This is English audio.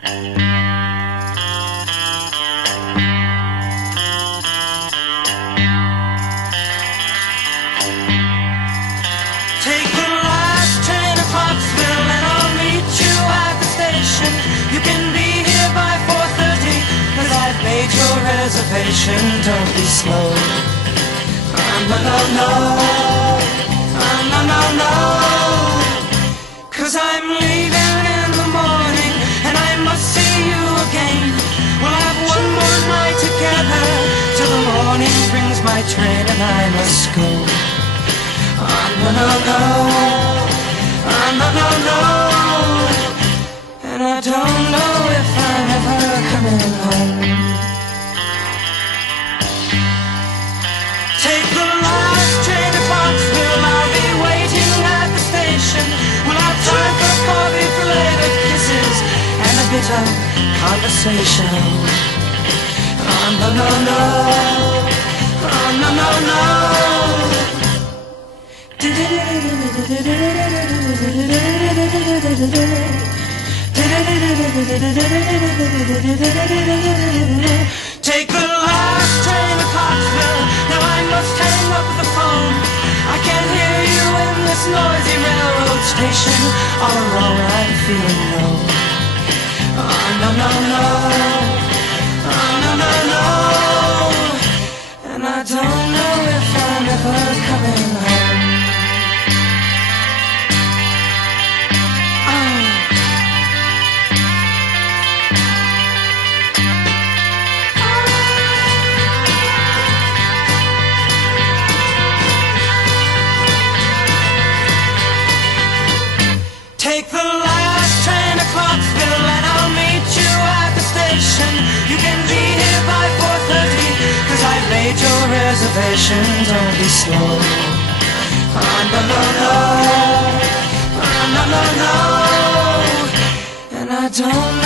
Take the last train to Clarksville and I'll meet you at the station. You can be here by 4:30, 'cause I've made your reservation. Don't be slow. No, no, no. No, no, no. 'Cause I'm leaving in the morning and I must see you again. We'll have one more night together till the morning brings my train and I must go. No, no, no. No, no, no. And I don't know if I'm ever coming home. Take the last train to Clarksville, I'll be waiting at the station. We'll have time for coffee, belated kisses, and a bit of conversation. No, no, no. No, no, no. Take the last train to Clarksville. Now I must hang up the phone. I can't hear you in this noisy railroad station. All alone I'm feeling low. No, no, no. No, no, no. And I don't know if I'm ever coming home. Take the last train to Clarksville and I'll meet you at the station. You can be here by 4:30, 'cause I've made your reservation. Don't be slow. No, no, no. No, no, no. And I don't